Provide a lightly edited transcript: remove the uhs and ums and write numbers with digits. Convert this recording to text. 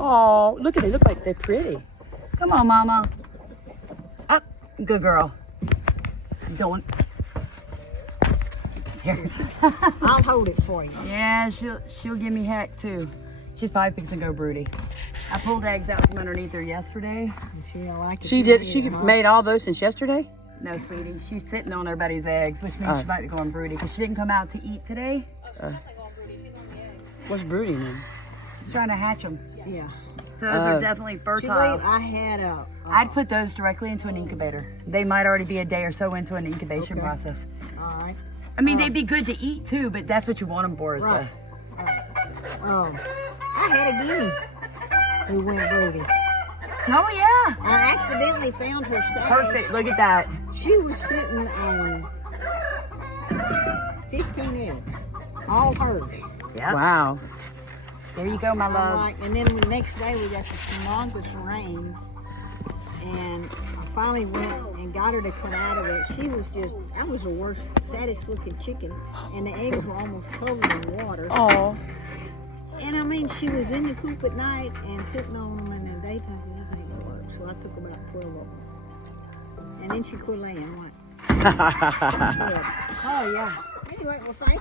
Oh, look at they look like they're pretty. Come on, Mama. Up. Good girl. Don't. Here. I'll hold it for you. Yeah, she'll give me heck too. She's probably fixing to go broody. I pulled eggs out from underneath her yesterday. She don't like it. She did. She made all those since yesterday. No, sweetie. She's sitting on everybody's eggs, which means she might be going broody because she didn't come out to eat today. What's brooding mean? She's trying to hatch them. Yeah. So those are definitely fertile. I had I'd put those directly into an incubator. They might already be a day or so into an incubation process. All right. I mean, they'd be good to eat too, but that's what you want them for. Is Right. I had a guinea who went broody. Oh yeah. I accidentally found her stash. Perfect. Look at that. She was sitting on 15 eggs, all hers. Yeah. Wow. There you go, my love. And then the next day we got this humongous rain, and I finally went and got her to come out of it. She was that was the worst, saddest looking chicken, and the eggs were almost covered in water. Oh. And I mean, she was in the coop at night and sitting on them in the daytime. This ain't gonna work. So I took about 12 of them. And then she quit laying. What? Oh, yeah. Anyway, well, thank you.